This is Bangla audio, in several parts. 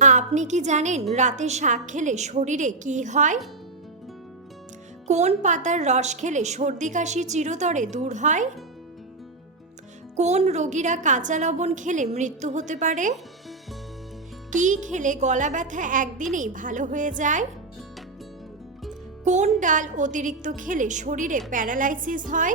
আপনি কি জানেন রাতে শাক খেলে শরীরে কি হয়? কোন পাতার রস খেলে সর্দি কাশি চিরতরে দূর হয়? কোন রোগীরা কাঁচা লবণ খেলে মৃত্যু হতে পারে? কি খেলে গলা ব্যথা একদিনেই ভালো হয়ে যায়? কোন ডাল অতিরিক্ত খেলে শরীরে প্যারালাইসিস হয়?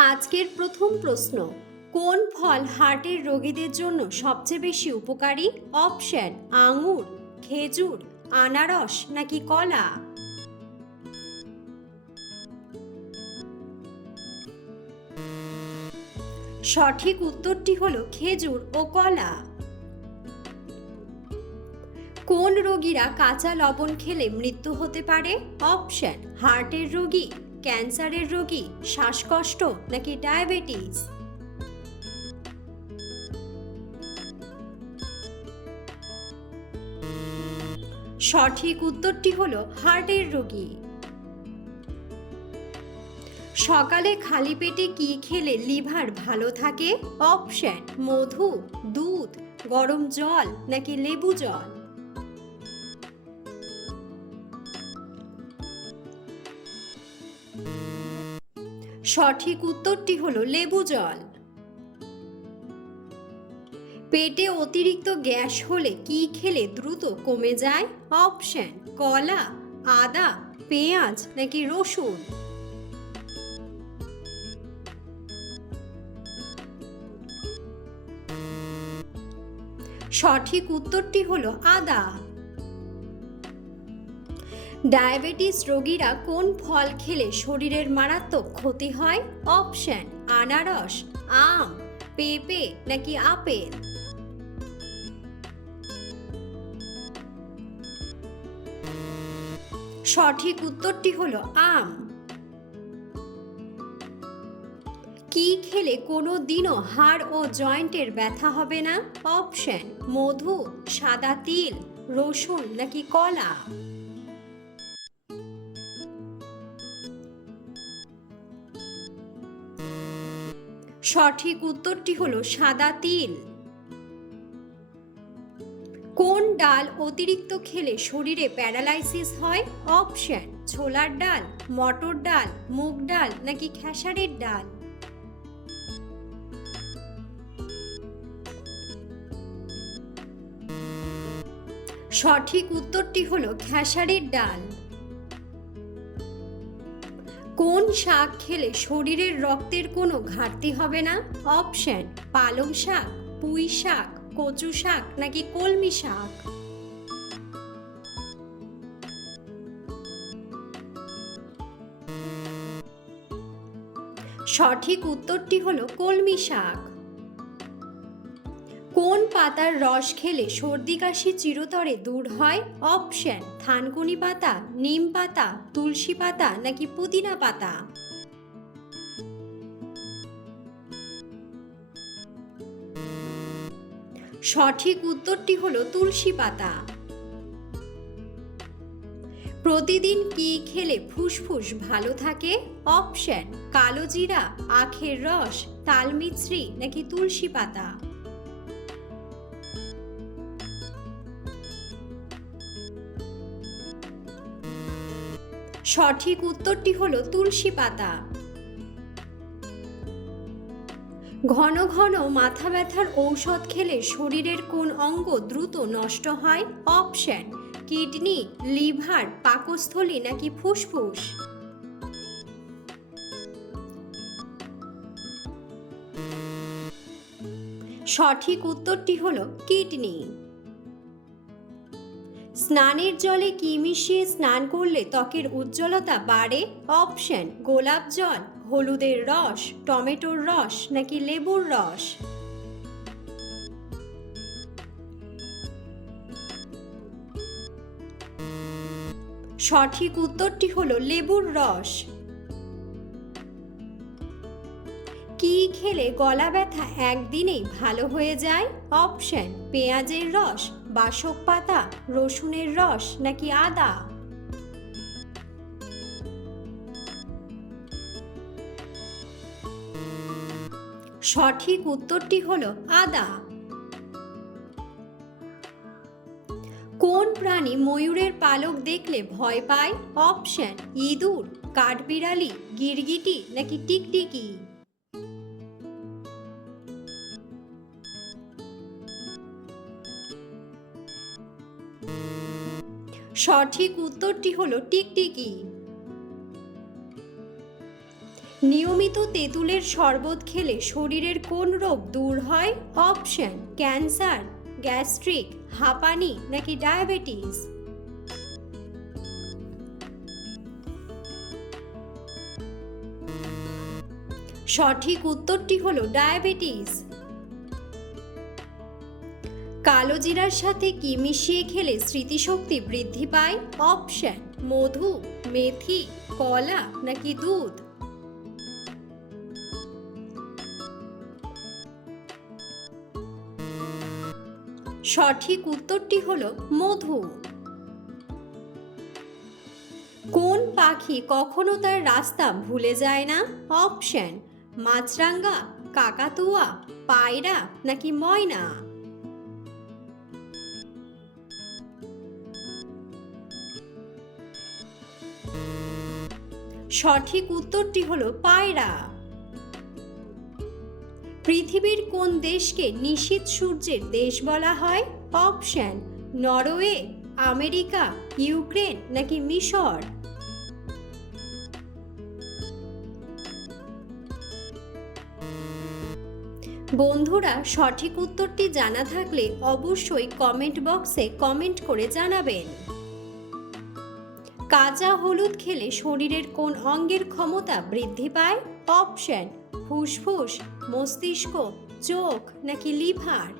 আজকের প্রথম প্রশ্ন, কোন ফল হার্টের রোগীদের জন্য সবচেয়ে বেশি উপকারী? অপশন, আঙুর, খেজুর, আনারস নাকি কলা? সঠিক উত্তরটি হলো খেজুর ও কলা। কোন রোগীরা কাঁচা লবণ খেলে মৃত্যু হতে পারে? অপশন, হার্টের রোগী। ক্যান্সারের রোগী, শ্বাসকষ্ট নাকি ডায়াবেটিস? সঠিক উত্তরটি হলো হার্টের রোগী। সকালে খালি পেটে কি খেলে লিভার ভালো থাকে? অপশন, মধু, দুধ, গরম জল নাকি লেবু জল? সঠিক উত্তরটি হলো লেবু জল। পেটে অতিরিক্ত গ্যাস হলে কি খেলে দ্রুত কমে যায়? অপশন, কলা, আদা, পেঁয়াজ নাকি রসুন? সঠিক উত্তরটি হলো আদা। ডায়াবেটিস রোগীরা কোন ফল খেলে শরীরের মারাত্মক ক্ষতি হয়? অপশন, আনারস, আম, পেঁপে নাকি আপেল? সঠিক উত্তরটি হলো আম। কি খেলে কোনো দিনও হাড় ও জয়েন্টের ব্যথা হবে না? অপশন, মধু, সাদা তিল, রসুন নাকি কলা? সঠিক উত্তরটি হলো সাদা তিল। কোন ডাল অতিরিক্ত খেলে শরীরে প্যারালাইসিস হয়? অপশন, ছোলার ডাল, মটর ডাল, মুগ ডাল নাকি খেসারির ডাল? সঠিক উত্তরটি হলো খেসারির ডাল। কোন শাক খেলে শরীরের রক্তের কোনো ঘাটতি হবে না? অপশন, পালং শাক, পুঁই শাক, কচু শাক নাকি কলমি শাক? সঠিক উত্তরটি হলো কলমি শাক। কোন পাতার রস খেলে সর্দি কাশি চিরতরে দূর হয়? অপশন, থানকুনি পাতা, নিম পাতা, তুলসী পাতা নাকি পুদিনা পাতা? সঠিক উত্তরটি হলো তুলসী পাতা। প্রতিদিন কি খেলে ফুসফুস ভালো থাকে? অপশন, কালো জিরা, আখের রস, তালমিছরি নাকি তুলসী পাতা? সঠিক উত্তরটি হলো তুলসী পাতা। ঘন ঘন মাথা ব্যথার ঔষধ খেলে শরীরের কোন অঙ্গ দ্রুত নষ্ট হয়? অপশন, কিডনি, লিভার, পাকস্থলী নাকি ফুসফুস? সঠিক উত্তরটি হলো কিডনি। স্নানের জলে কি মিশিয়ে স্নান করলে ত্বকের উজ্জ্বলতা বাড়ে? অপশন, গোলাপ জল, হলুদের রস, টমেটোর রস নাকি লেবুর রস? সঠিক উত্তরটি হলো লেবুর রস। কি খেলে গলা ব্যথা একদিনেই ভালো হয়ে যায়? অপশন, পেঁয়াজের রস বাসক পাতা, রসুনের রস নাকি আদা? সঠিক উত্তরটি হলো আদা। কোন প্রাণী ময়ূরের পালক দেখলে ভয় পায়? অপশন, ইঁদুর, কাঠবিড়ালি, গিরগিটি নাকি টিকটিকি? সঠিক উত্তরটি হলো টিকটিকি। নিয়মিত তেঁতুলের শরবত খেলে শরীরের কোন রোগ দূর হয়? অপশন, ক্যান্সার, গ্যাস্ট্রিক, হাঁপানি নাকি ডায়াবেটিস? সঠিক উত্তরটি হলো ডায়াবেটিস। কালো জিরার সাথে কি মিশিয়ে খেলে স্মৃতিশক্তি বৃদ্ধি পায়? অপশন, মধু, মেথি, কলা নাকি দুধ? সঠিক উত্তরটি হলো মধু। কোন পাখি কখনো তার রাস্তা ভুলে যায় না? অপশন মাছরাঙ্গা কাকাতুয়া, পায়রা নাকি ময়না? সঠিক উত্তরটি হলো পায়রা। পৃথিবীর কোন দেশকে নিশীত সূর্যের দেশ বলা হয়? অপশন, নরওয়ে, আমেরিকা, ইউক্রেন নাকি মিশর? বন্ধুরা, সঠিক উত্তরটি জানা থাকলে অবশ্যই কমেন্ট বক্সে কমেন্ট করে জানাবেন। কাঁচা হলুদ খেলে শরীরের কোন অঙ্গের ক্ষমতা বৃদ্ধি পায়? অপশন, ফুসফুস, মস্তিষ্ক, চোখ নাকি লিভার?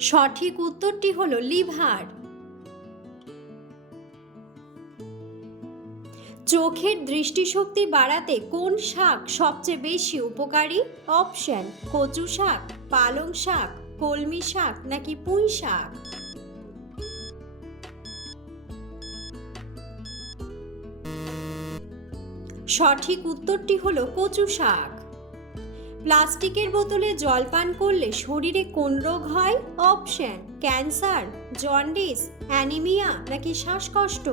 সঠিক উত্তরটি হলো লিভার। চোখের দৃষ্টিশক্তি বাড়াতে কোন শাক সবচেয়ে বেশি উপকারী? অপশন, কচু শাক, পালং শাক। কলমি শাক নাকি পুঁই শাক? সঠিক উত্তরটি হলো কচু শাক। প্লাস্টিকের বোতলে জল পান করলে শরীরে কোন রোগ হয়? অপশন, ক্যান্সার, জন্ডিস, অ্যানিমিয়া নাকি শ্বাসকষ্ট?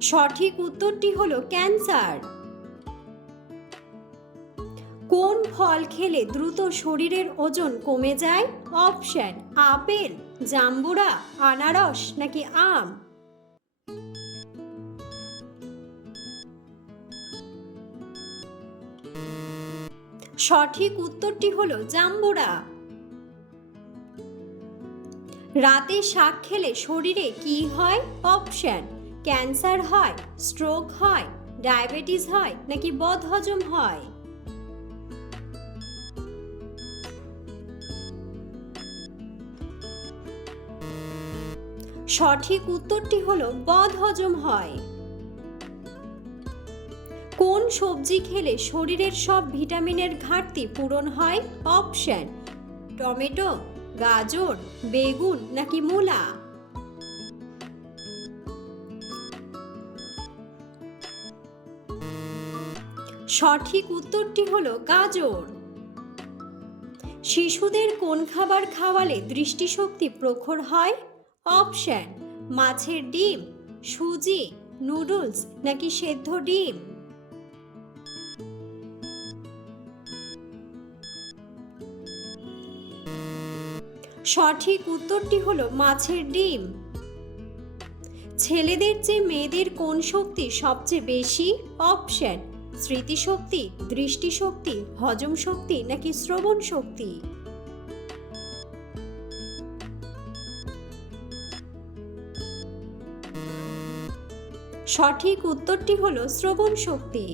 সঠিক উত্তরটি হলো ক্যান্সার। কোন ফল খেলে দ্রুত শরীরের ওজন কমে যায়? অপশন, আপেল, জাম্বুরা, আনারস নাকি আম? সঠিক উত্তরটি হলো জাম্বুরা। রাতে শাক খেলে শরীরে কি হয়? অপশন, ক্যান্সার হয়, স্ট্রোক হয়, ডায়াবেটিস হয় নাকি বদহজম হয়? সঠিক উত্তরটি হলো বদহজম হয়। কোন সবজি খেলে শরীরের সব ভিটামিনের ঘাটতি পূরণ হয়? অপশন, টমেটো, গাজর, বেগুন নাকি মূলা? সঠিক উত্তরটি হলো গাজর। শিশুদের কোন খাবার খাওয়ালে দৃষ্টিশক্তি প্রখর হয়? অপশন, মাছের ডিম, সুজি, নুডলস নাকি সেদ্ধ ডিম? সঠিক উত্তরটি হলো মাছের ডিম। ছেলেদের চেয়ে মেয়েদের কোন শক্তি সবচেয়ে বেশি? অপশন, স্মৃতিশক্তি, দৃষ্টিশক্তি, হজম শক্তি নাকি শ্রবণ শক্তি? সঠিক উত্তরটি হলো শ্রবণ শক্তি।